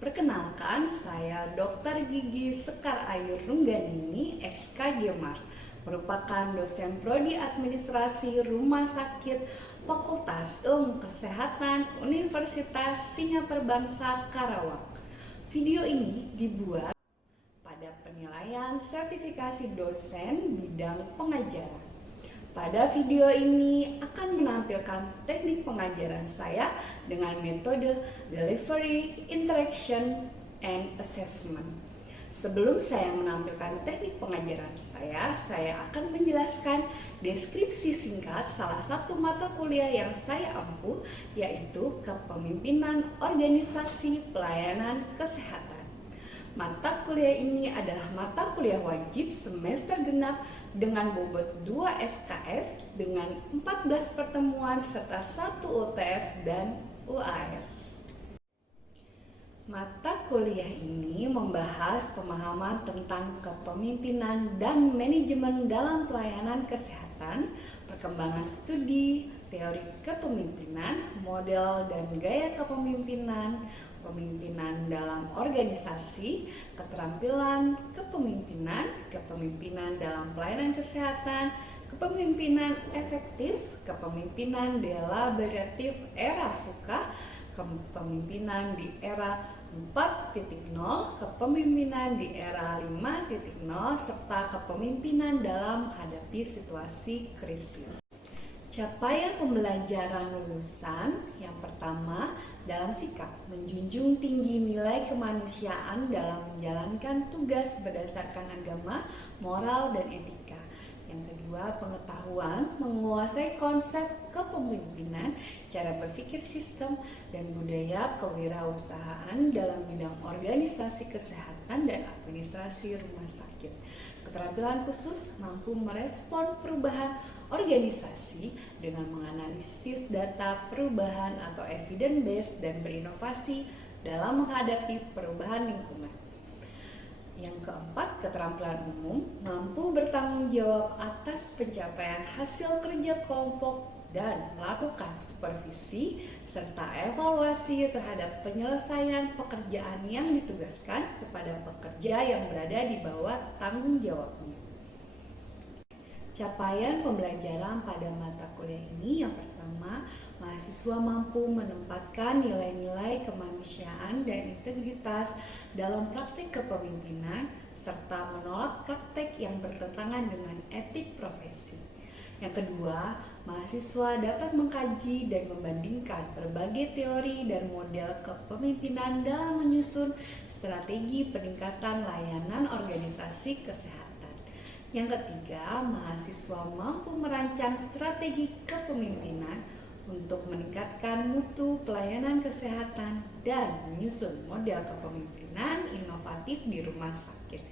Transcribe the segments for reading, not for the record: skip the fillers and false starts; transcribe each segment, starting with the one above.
Perkenalkan, saya Dr. Gigi Sekar Ayu Rungganini, SKG Mars, merupakan dosen Prodi Administrasi Rumah Sakit Fakultas Ilmu Kesehatan Universitas Singapura Bangsa Karawang. Video ini dibuat pada penilaian sertifikasi dosen bidang pengajaran. Pada video ini akan menampilkan teknik pengajaran saya dengan metode delivery, interaction, and assessment. Sebelum saya menampilkan teknik pengajaran saya akan menjelaskan deskripsi singkat salah satu mata kuliah yang saya ampu, yaitu Kepemimpinan Organisasi Pelayanan Kesehatan. Mata kuliah ini adalah mata kuliah wajib semester genap dengan bobot 2 SKS dengan 14 pertemuan serta 1 UTS dan UAS. Mata kuliah ini membahas pemahaman tentang kepemimpinan dan manajemen dalam pelayanan kesehatan, perkembangan studi, teori kepemimpinan, model dan gaya kepemimpinan, pemimpinan dalam organisasi, keterampilan kepemimpinan, kepemimpinan dalam pelayanan kesehatan, kepemimpinan efektif, kepemimpinan deliberatif era VUCA, kepemimpinan di era 4.0, kepemimpinan di era 5.0, serta kepemimpinan dalam menghadapi situasi krisis. Capaian pembelajaran lulusan yang pertama dalam sikap menjunjung tinggi nilai kemanusiaan dalam menjalankan tugas berdasarkan agama, moral, dan etika. Yang kedua, pengetahuan menguasai konsep kepemimpinan, cara berpikir sistem, dan budaya kewirausahaan dalam bidang organisasi kesehatan dan administrasi rumah sakit. Keterampilan khusus mampu merespon perubahan organisasi dengan menganalisis data perubahan atau evidence based dan berinovasi dalam menghadapi perubahan lingkungan. Yang keempat, keterampilan umum mampu bertanggung jawab atas pencapaian hasil kerja kelompok dan melakukan supervisi serta evaluasi terhadap penyelesaian pekerjaan yang ditugaskan kepada pekerja yang berada di bawah tanggung jawabnya. Capaian pembelajaran pada mata kuliah ini yang pertama, mahasiswa mampu menempatkan nilai-nilai kemanusiaan dan integritas dalam praktik kepemimpinan serta menolak praktek yang bertentangan dengan etik profesi. Yang kedua, mahasiswa dapat mengkaji dan membandingkan berbagai teori dan model kepemimpinan dalam menyusun strategi peningkatan layanan organisasi kesehatan. Yang ketiga, mahasiswa mampu merancang strategi kepemimpinan untuk meningkatkan mutu pelayanan kesehatan dan menyusun model kepemimpinan inovatif di rumah sakit.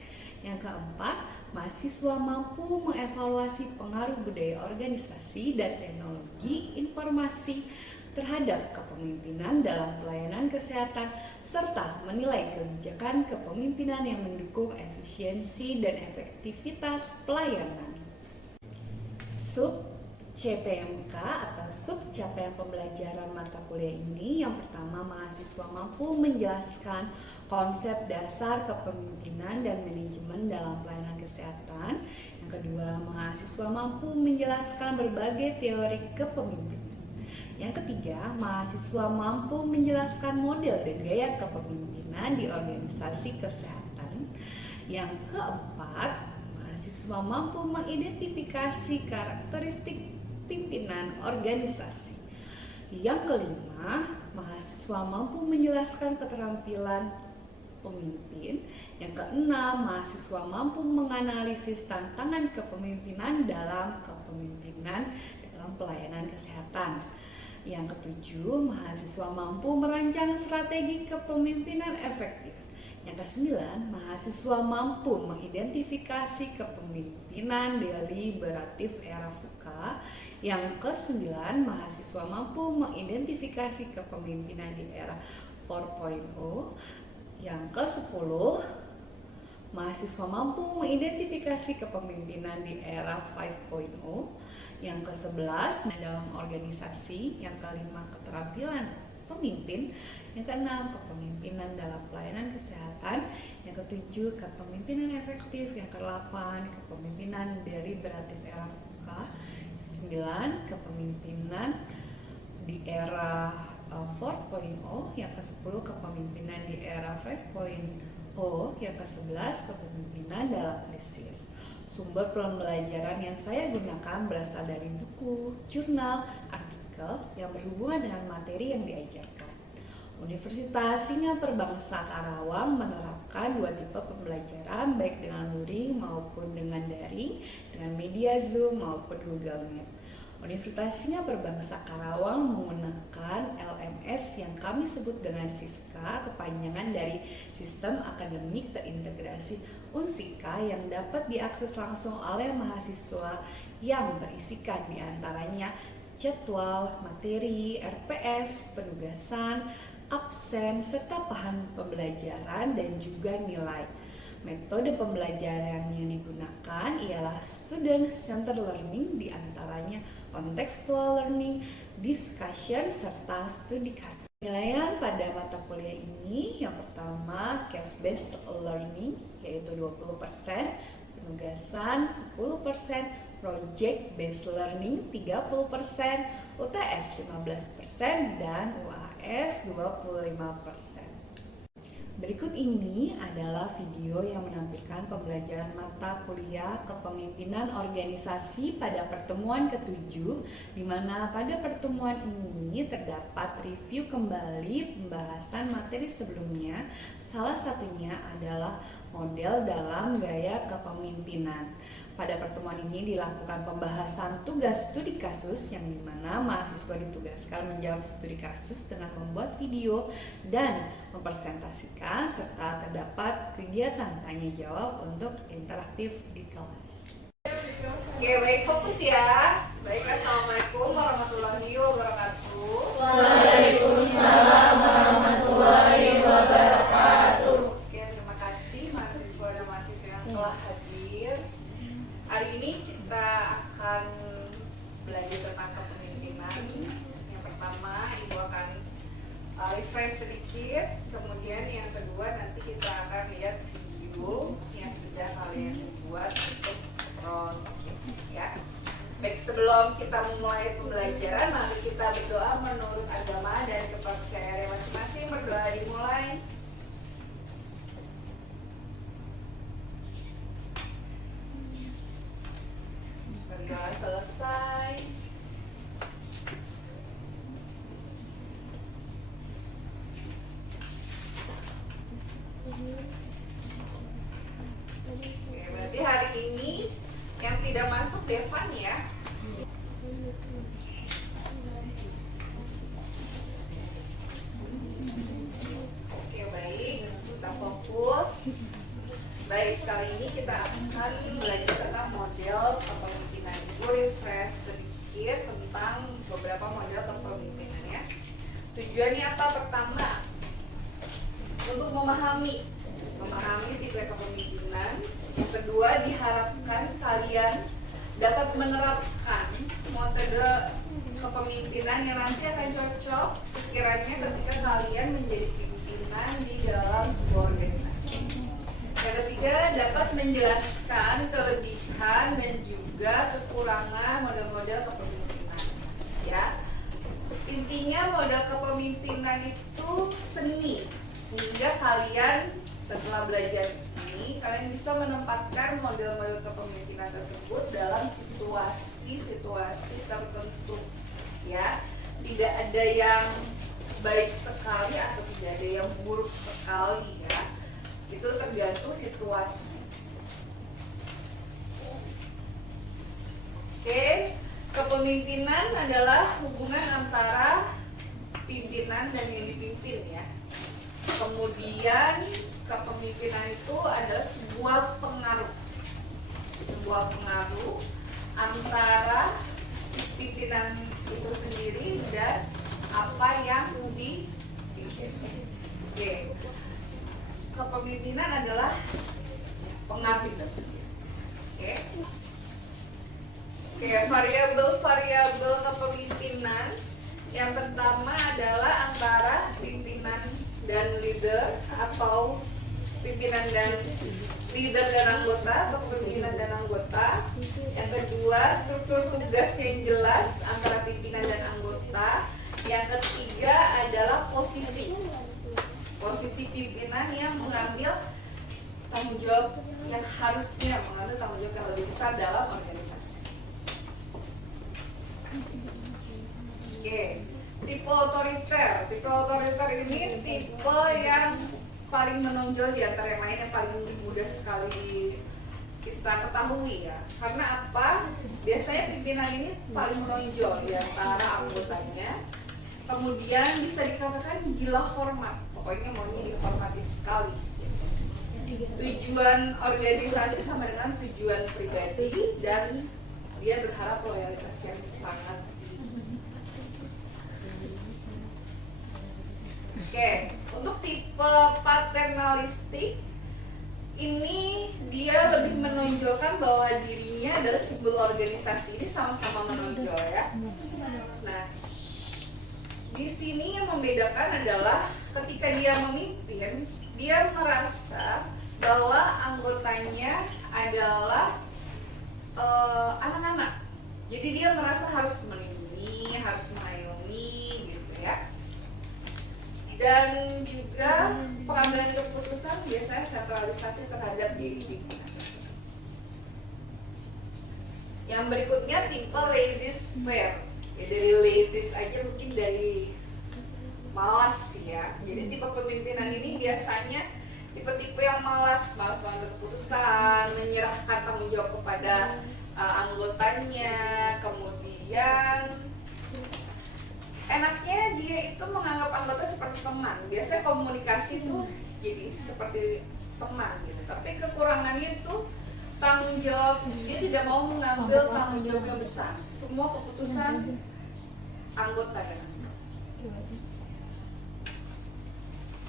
Yang keempat, mahasiswa mampu mengevaluasi pengaruh budaya organisasi dan teknologi informasi terhadap kepemimpinan dalam pelayanan kesehatan serta menilai kebijakan kepemimpinan yang mendukung efisiensi dan efektivitas pelayanan. Sub CPMK atau sub capaian pembelajaran mata kuliah ini yang pertama, mahasiswa mampu menjelaskan konsep dasar kepemimpinan dan manajemen dalam pelayanan kesehatan. Yang kedua, mahasiswa mampu menjelaskan berbagai teori kepemimpinan. Yang ketiga, mahasiswa mampu menjelaskan model dan gaya kepemimpinan di organisasi kesehatan. Yang keempat, mahasiswa mampu mengidentifikasi karakteristik pimpinan organisasi. Yang kelima, mahasiswa mampu menjelaskan keterampilan pemimpin. Yang keenam, mahasiswa mampu menganalisis tantangan kepemimpinan dalam pelayanan kesehatan. Yang ketujuh, mahasiswa mampu merancang strategi kepemimpinan efektif. Yang kesembilan, mahasiswa mampu mengidentifikasi kepemimpinan deliberatif era VUCA. Yang kesembilan, mahasiswa mampu mengidentifikasi kepemimpinan di era 4.0. Yang ke-10, mahasiswa mampu mengidentifikasi kepemimpinan di era 5.0. Yang ke-11, dalam organisasi. Yang kelima, keterampilan pemimpin. Yang keenam, kepemimpinan dalam pelayanan kesehatan. Yang ketujuh, kepemimpinan efektif. Yang kedelapan, kepemimpinan deliberatif era VUCA. 9, kepemimpinan di era 4.0. Yang ke-10, kepemimpinan di era 5.0. Yang ke-11, kepemimpinan dalam krisis. Sumber pembelajaran yang saya gunakan berasal dari buku, jurnal, artikel yang berhubungan dengan materi yang diajarkan. Universitas Singapura Bangsa Karawang menerapkan 2 tipe pembelajaran, baik dengan luring maupun dengan daring, dengan media Zoom maupun Google Meet. Universitas Singapura Bangsa Karawang menggunakan LMS yang kami sebut dengan SISKA, kepanjangan dari Sistem Akademik Terintegrasi Unsika, yang dapat diakses langsung oleh mahasiswa yang berisikan diantaranya jadwal, materi, RPS, penugasan, absen, serta bahan pembelajaran dan juga nilai. Metode pembelajaran yang digunakan ialah student centered learning, diantaranya contextual learning, discussion, serta studi kasus. Penilaian pada mata kuliah ini yang pertama case based learning yaitu 20%, penugasan 10%, project based learning 30%, UTS 15%, dan UAS 25%. Berikut ini adalah video yang menampilkan pembelajaran mata kuliah kepemimpinan organisasi pada pertemuan ke-7, di mana pada pertemuan ini terdapat review kembali pembahasan materi sebelumnya. Salah satunya adalah model dalam gaya kepemimpinan. Pada pertemuan ini dilakukan pembahasan tugas studi kasus, yang dimana mahasiswa ditugaskan menjawab studi kasus dengan membuat video dan mempresentasikan, serta terdapat kegiatan tanya jawab untuk interaktif di kelas. Oke, baik, fokus ya. Baik, assalamualaikum warahmatullahi wabarakatuh. Waalaikumsalam warahmatullahi wabarakatuh. Oke, terima kasih mahasiswa dan mahasiswa yang telah hadir. Hari ini kita akan belajar tentang kepemimpinan. Yang pertama, Ibu akan refresh sedikit. Kemudian yang kedua, nanti kita akan lihat video yang sudah kalian buat untuk project ya. Baik, sebelum kita memulai pembelajaran, mari kita berdoa menurut agama dan kepercayaan masing-masing. Berdoa dimulai. Berdoa selesai. Oke, berarti hari ini yang tidak masuk Devan ya. Oke, baik, kita fokus. Baik, kali ini kita akan belajar tentang model kepemimpinan. Ibu refresh sedikit tentang beberapa model kepemimpinan ya. Tujuannya apa? Pertama, untuk memahami tipe kepemimpinan. Yang kedua, diharapkan kalian dapat menerapkan metode kepemimpinan yang nanti akan cocok sekiranya ketika kalian menjadi pimpinan di dalam sebuah organisasi. Yang ketiga, dapat menjelaskan kelebihan dan juga kekurangan model-model kepemimpinan. Ya, intinya model kepemimpinan itu seni, sehingga kalian setelah belajar ini, kalian bisa menempatkan model-model kepemimpinan tersebut dalam situasi-situasi tertentu. Ya, tidak ada yang baik sekali atau tidak ada yang buruk sekali ya. Itu tergantung situasi. Oke, kepemimpinan adalah hubungan antara pimpinan dan yang dipimpin ya. Kemudian kepemimpinan itu adalah sebuah pengaruh antara si pimpinan itu sendiri dan apa yang dipimpin. Oke. Kepemimpinan adalah pengaruh itu sendiri. Oke, variabel kepemimpinan Yang pertama adalah antara pimpinan dan leader atau pimpinan dan leader dan anggota atau pimpinan dan anggota. Yang kedua, struktur tugas yang jelas antara pimpinan dan anggota. Yang ketiga adalah posisi pimpinan yang mengambil tanggung jawab yang harusnya mengambil tanggung jawab yang lebih besar dalam organisasi. Oke, tipe otoriter. Tipe otoriter ini tipe yang paling menonjol di antara yang lain, yang paling mudah sekali kita ketahui ya. Karena apa? Biasanya pimpinan ini paling menonjol di antara anggotanya. Kemudian bisa dikatakan gila hormat. Pokoknya maunya dihormati sekali. Tujuan organisasi sama dengan tujuan pribadi dan dia berharap loyalitas yang sangat tinggi. Oke, untuk tipe paternalistik ini dia lebih menonjolkan bahwa dirinya adalah simbol organisasi. Ini sama-sama menonjol ya. Nah, di sini yang membedakan adalah ketika dia memimpin, dia merasa bahwa anggotanya adalah anak-anak. Jadi dia merasa harus melindungi, harus mengayomi gitu ya. Dan juga pengambilan keputusan biasanya sentralisasi terhadap diri pimpinan. Yang berikutnya tipe laissez-faire. Ya, dari lazy aja mungkin dari malas ya. Jadi tipe pemimpinan ini biasanya tipe-tipe yang malas mengambil keputusan, menyerahkan tanggung jawab kepada anggotanya, kemudian enaknya dia itu menganggap anggota seperti teman. Biasanya komunikasi itu jadi seperti teman gitu. Tapi kekurangannya itu tanggung jawab, dia tidak mau mengambil tanggung jawab yang besar. Semua keputusan anggota ya.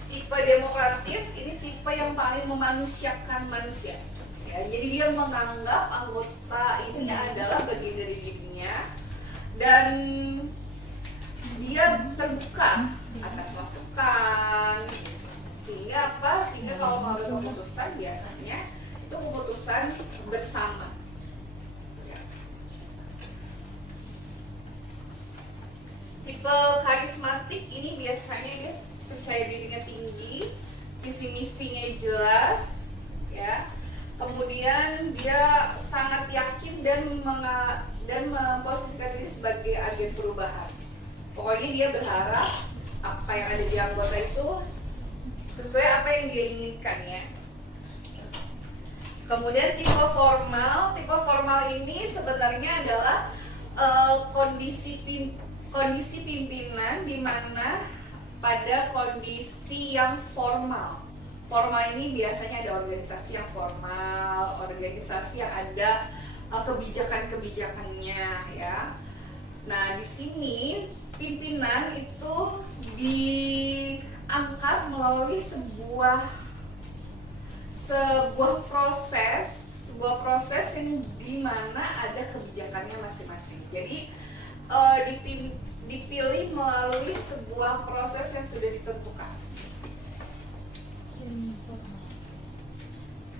Tipe demokratif ini tipe yang paling memanusiakan manusia. Ya, jadi dia menganggap anggota ini adalah bagian dari dirinya dan dia terbuka atas masukan. Sehingga apa? Sehingga kalau mengambil keputusan biasanya itu keputusan bersama. Tipe karismatik ini biasanya dia percaya dirinya tinggi, visi misinya jelas, ya. Kemudian dia sangat yakin dan memposisikan diri sebagai agen perubahan. Pokoknya dia berharap apa yang ada di anggota itu sesuai apa yang dia inginkan ya. Kemudian tipe formal ini sebenarnya adalah kondisi pimpinan di mana pada kondisi yang formal. Formal ini biasanya ada organisasi yang formal, organisasi yang ada kebijakan-kebijakannya ya. Nah, di sini pimpinan itu diangkat melalui sebuah proses yang dimana ada kebijakannya masing-masing. Jadi dipilih melalui sebuah proses yang sudah ditentukan.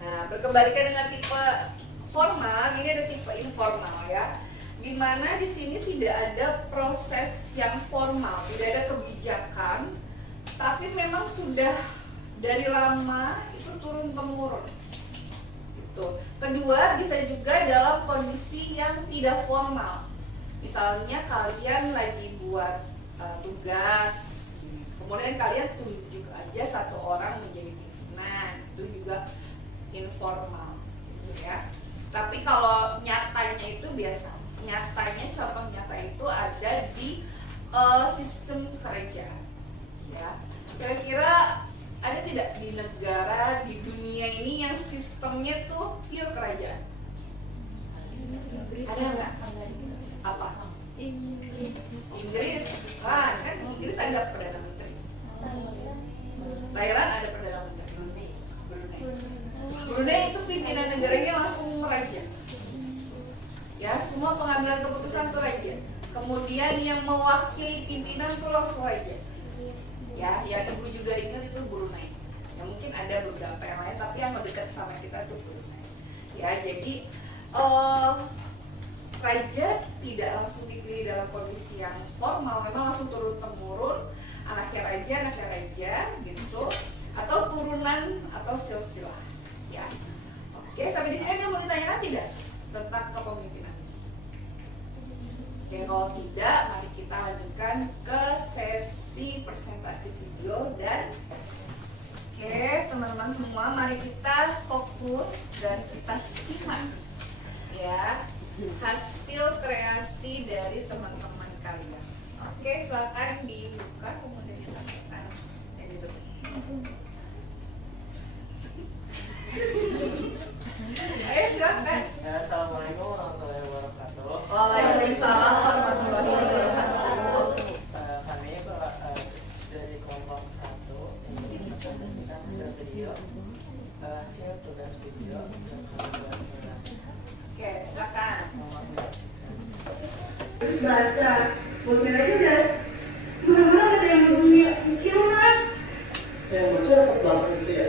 Nah, berkebalikan dengan tipe formal, ini ada tipe informal ya. Dimana di sini tidak ada proses yang formal, tidak ada kebijakan, tapi memang sudah dari lama itu turun temurun. Itu. Kedua, bisa juga dalam kondisi yang tidak formal. Misalnya kalian lagi buat tugas, kemudian kalian tunjuk aja satu orang menjadi pimpinan, itu juga informal, gitu ya. Tapi kalau nyatanya itu biasa. Nyatanya, contoh nyata itu ada di sistem kerja, ya. Kira-kira ada tidak di negara di dunia ini yang sistemnya tuh pure kerajaan? Ada nggak? Apa? Inggris kan Inggris ada perdana menteri. Thailand ada perdana menteri. Brunei itu pimpinan negaranya langsung raja. Ya, semua pengambilan keputusan itu raja. Kemudian yang mewakili pimpinan tuh langsung aja. Ya, yang ibu juga ingat itu Brunei. Ya mungkin ada beberapa yang lain, tapi yang dekat sama kita tuh Brunei. Ya, jadi raja tidak langsung dipilih dalam kondisi yang formal, memang langsung turun temurun, anaknya raja gitu, atau turunan atau silsilah. Ya, oke, sampai di sini ada yang mau ditanyakan tidak tentang kepemimpinan? Oke, kalau tidak, mari kita lanjutkan ke sesi presentasi video dan oke, teman-teman semua, mari kita fokus dan kita simak ya hasil kreasi dari teman-teman kalian. Oke, silakan dibuka kemudian ditampilkan dan ditutup. Ayo silakan. Assalamualaikum warahmatullahi wabarakatuh. Waalaikumsalam warahmatullahi wabarakatuh. Kami dari kelompok 1 ini presentasikan hasil video, hasil tugas video yang kami buat. Oke, silakan. Bahasa bosan aja udah mana-mana ada yang punya pikiran. Yang baca dapat banget gitu ya.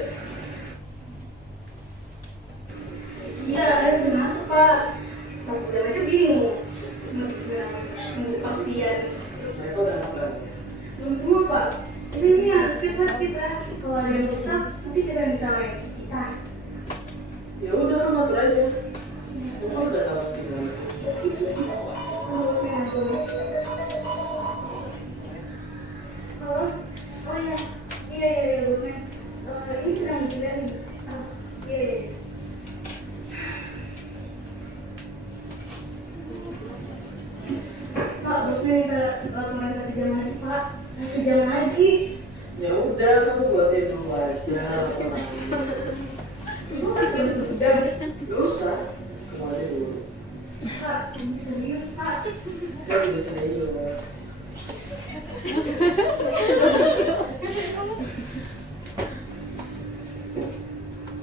Iya, ada udah masuk pak. Satu jam aja bingung. Menunggu kepastian. Mereka udah nonton. Belum semua pak. Ini harus cepat kita. Kalau ada yang rusak, nanti siapa yang disalahin? Kita. Ya udah kan atur aja. Kamu udah tahu sih gimana. Halo? Oh iya. Iya, bosnya. Ini sedang dilihat nih. Iya. Pak, bosnya minta kemarin 1 jam lagi, Pak. 1 jam lagi. Ya udah, kamu buatin dulu aja. Ibu kan belum sudah. Gak usah, kamu aja dulu. Pak, ini serius, Pak. Saya juga serius.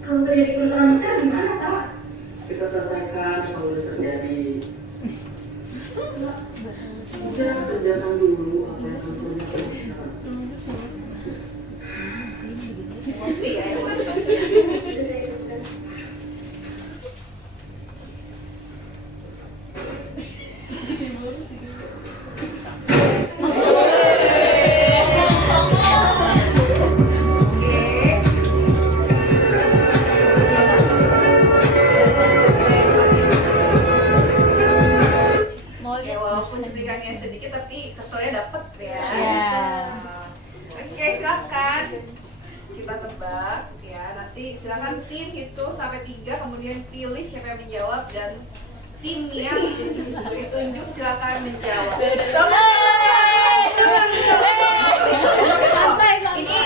Kalau kerja di perusahaan besar gimana, Pak? Kita selesaikan kalau udah terjadi. Udah kerjakan dulu apa yang kamu punya. Emosi ya, emosi. Oke, walaupun cuplikannya sedikit tapi keselnya dapet ya. Oke, silakan kita tebak ya. Nanti silakan tim hitung sampai 3, kemudian pilih siapa yang menjawab dan tim yang ditunjuk silakan menjawab. Ini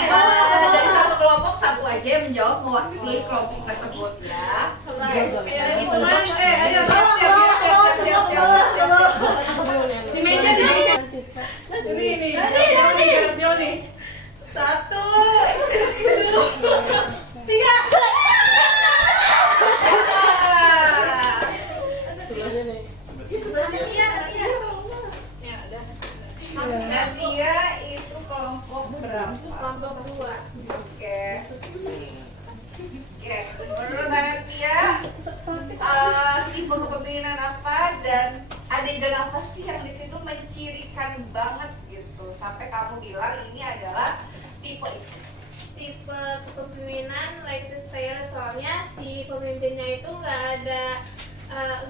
dari satu kelompok satu aja yang menjawab mewakili kelompok tersebut ya. Di meja. Ini. Jauh nih. 1, 2, 3. Natia itu kelompok berapa? Kelompok 2. Oke. Oke, menurut Natia tipe kepemimpinan apa dan adegan apa sih yang di situ mencirikan banget gitu sampai kamu bilang ini adalah tipe itu? Tipe kepemimpinan Leicester, soalnya si pemimpinnya itu nggak ada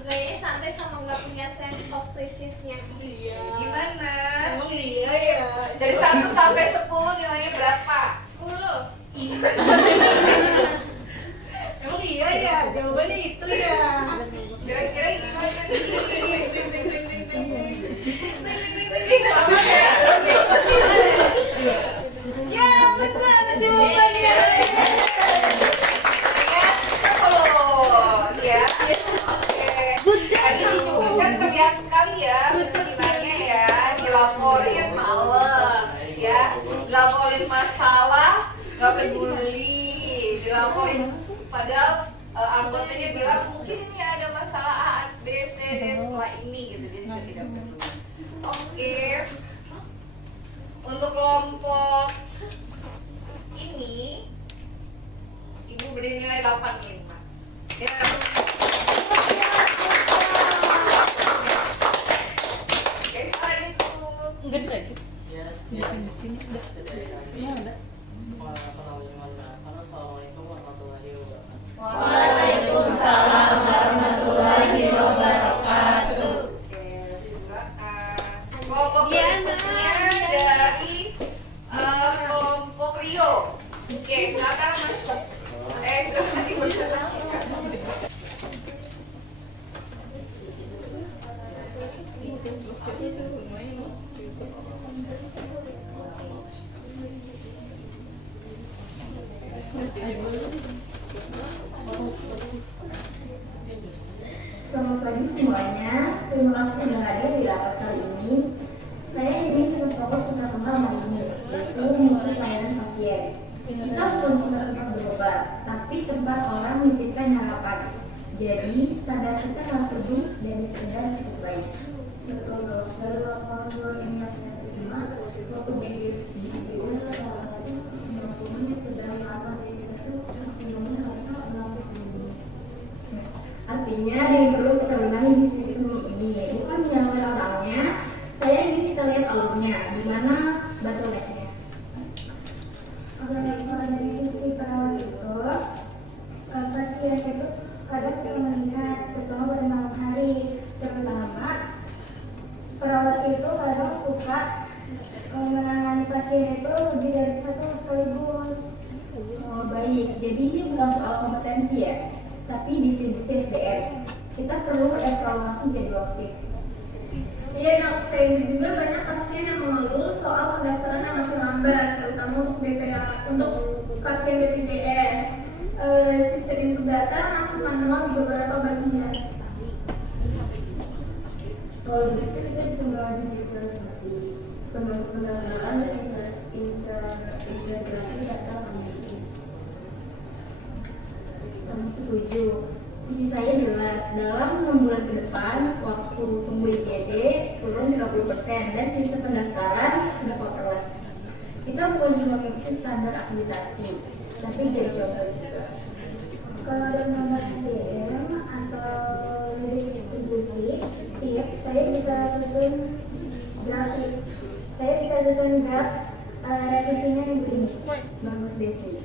gayanya santai sama nggak punya sense of crisis-nya. Iya. Gimana? Emang iya ya. Dari 1 sampai 10 nilainya berapa? 10. Emang iya ya. Jawabannya itu ya. Kira-kira gimana nih? Ya benar jawabannya. Ya, tadi dicuplikan terlihat sekali ya kepemimpinannya ya, dilaporin males ya, dilaporin masalah nggak peduli, dilaporin padahal anggotanya bilang mungkin ini ada masalah A, B, C, D setelah ini gitu, dia juga tidak peduli. Oke. Untuk kelompok ini Ibu beri nilai 8,5. Ya. Oke, sekarang itu Enggak lagi. Ya, Bikin di sini ada. dari kami. Iya, ada. Assalamualaikum warahmatullahi wabarakatuh. Waalaikumsalam warahmatullahi wabarakatuh. Oke, silakan. Kelompok berikutnya dari kelompok Rio. Oke, silakan masuk. Nanti presentasikan. Selamat pagi semuanya. Terima kasih sudah hadir di rapat kali ini. Saya ingin berfokus ke satu hal hari ini, yaitu mengenai pelayanan pasien. Kita bukan cuma tempat berobat, tapi tempat orang menitipkan harapan. Jadi, sadar kita harus lebih dari sekedar cukup baik. Betul, dari laporan yang saya terima, waktu di IPU, salah satu 90 menit sedang melakukan itu, sebelumnya harusnya 60 menit. Artinya ada yang perlu kita benahi di sisi ini, bukan menyampaikan orangnya. Saya ingin kita lihat alurnya, di mana bottlenecknya. Kalau dari sisi perawat itu, pasien itu kadang suka melihat, terutama pada malam hari, terutama perawat itu kadang suka menangani pasien itu lebih dari satu sekaligus. Oh, baik, jadi ini bukan soal kompetensi ya, tapi distribusi SDM. Kita perlu evaluasi jadwal shift. Iya, dok. Selain itu juga banyak pasien yang mengeluh soal pendaftaran yang masih lambat, terutama untuk BPA, untuk pasien BPJS. Sistem input data masih manual di beberapa bagian. Kalau begitu kita bisa melalui digitalisasi, pendaftaran dan integrasi data kami. Kami setuju. Visi saya jelas, dalam 6 bulan ke depan, waktu tunggu IGD turun 30% dan sistem pendaftaran sudah paperless. Kita bukan cuma mengikuti standar akreditasi, tapi jadi contoh juga. Kalau ada nomor SDM atau distribusi, saya bisa susun grafis. Saya bisa susun draft revisinya yang begini, bagus Devi.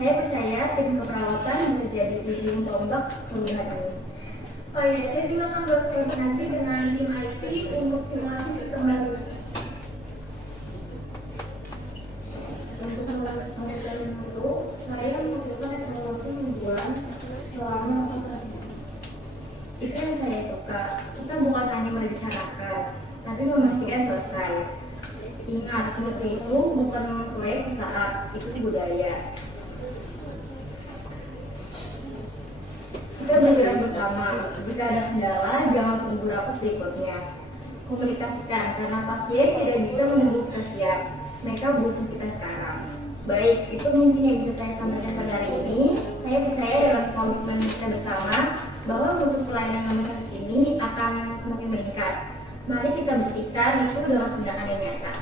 Saya percaya tim keperawatan bisa jadi ujung tombak perubahan ini. Oh iya, saya juga akan berkoordinasi dengan tim IT untuk simulasi sistem baru. Untuk monitoring itu, saya mengusulkan evaluasi mingguan selama 4 hari. Itu yang saya suka. Kita bukan hanya merencanakan, tapi memastikan selesai. Ingat, mutu itu bukan proyek saat, itu budaya. Kita bergerak bersama. Jika ada kendala, jangan tunggu rapat berikutnya. Komunikasikan, karena pasien tidak bisa menunggu kepastian. Mereka butuh kita sekarang. Baik, itu mungkin yang bisa saya sampaikan pada hari ini. Saya percaya dalam komitmen kita bersama bahwa mutu pelayanan nomor satu ini akan semakin meningkat. Mari kita buktikan itu dengan tindakan yang nyata.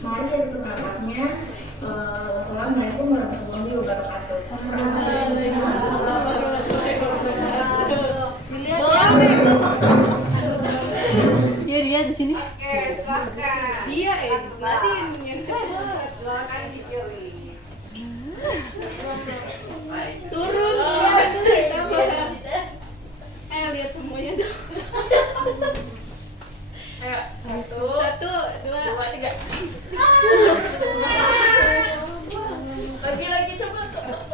Mari kita tutup rapatnya. Wassalamualaikum warahmatullahi wabarakatuh. Iya, dia di sini. Oke, silakan. Iya, berarti yang silakan dipilih. Turun. Lihat semuanya tuh. Ayo, 1, 2, 3. Lagi coba tolong.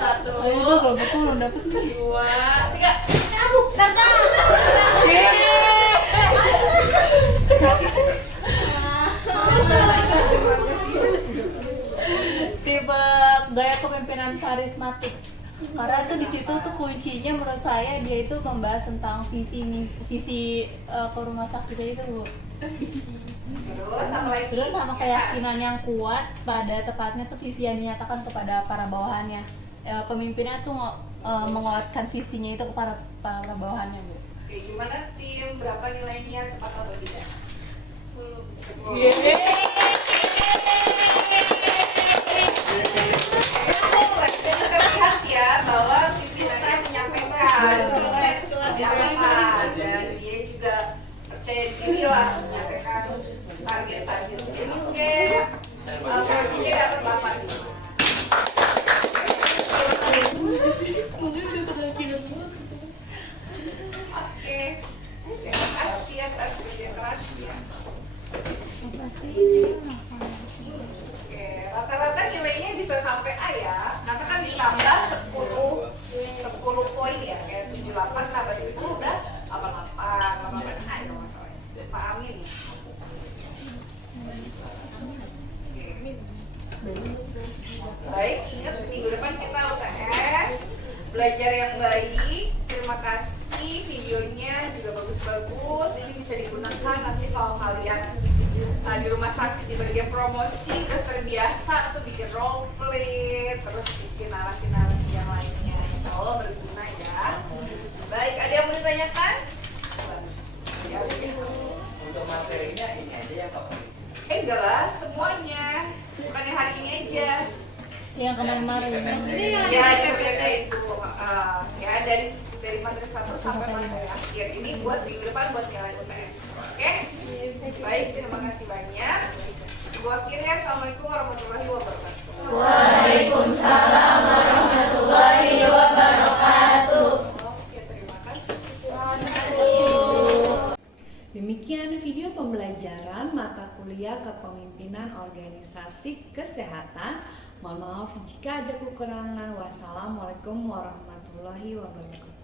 Satu, Kalau belum dapet nih. 2, 3. Tipe gaya kepemimpinan karismatik. Karena tuh di situ tuh kuncinya menurut saya dia itu membahas tentang visi ke rumah sakitnya itu, Bu. Terus sama lagi. Terus sama keyakinan yang kuat pada tepatnya tuh visi yang dinyatakan kepada para bawahannya. Pemimpinnya tuh menguatkan visinya itu kepada para bawahannya, Bu. Oke, gimana tim? Berapa nilainya, tepat atau tidak? 10. Jadi terlihat ya bahwa pimpinannya menyampaikan seperti apa, dan dia juga percaya diri lah menyampaikan target-target. Jadi oke, proyeknya dapat 8. Oke, terima kasih atas kerja kerasnya. Oke, rata-rata nilainya bisa sampai A ya, karena kan ditambah 10 poin ya, kayak 78 tambah 10 udah 88 A ya masalahnya. Pahami nih. Baik, ingat minggu depan kita UTS, belajar yang baik. Terima kasih, videonya juga bagus-bagus. Ini bisa digunakan nanti kalau kalian di rumah sakit di bagian promosi udah terbiasa tuh bikin role play, terus bikin narasi-narasi yang lainnya. Insya Allah berguna ya. Baik, ada yang mau ditanyakan? Ya, Untuk materinya ini aja ya Kak. jelas semuanya, bukan yang hari ini aja. Yang kemarin-kemarin. Ya, itu ya dari materi 1 sampai materi akhir. Ini buat minggu depan buat nilai UTS. Oke? Baik, terima kasih banyak. Gua akhiri, assalamualaikum warahmatullahi wabarakatuh. Waalaikumsalam warahmatullahi wabarakatuh. Oke, terima kasih. Demikian video pembelajaran mata kuliah Kepemimpinan Organisasi Kesehatan. Mohon maaf jika ada kekurangan. Wassalamualaikum warahmatullahi wabarakatuh.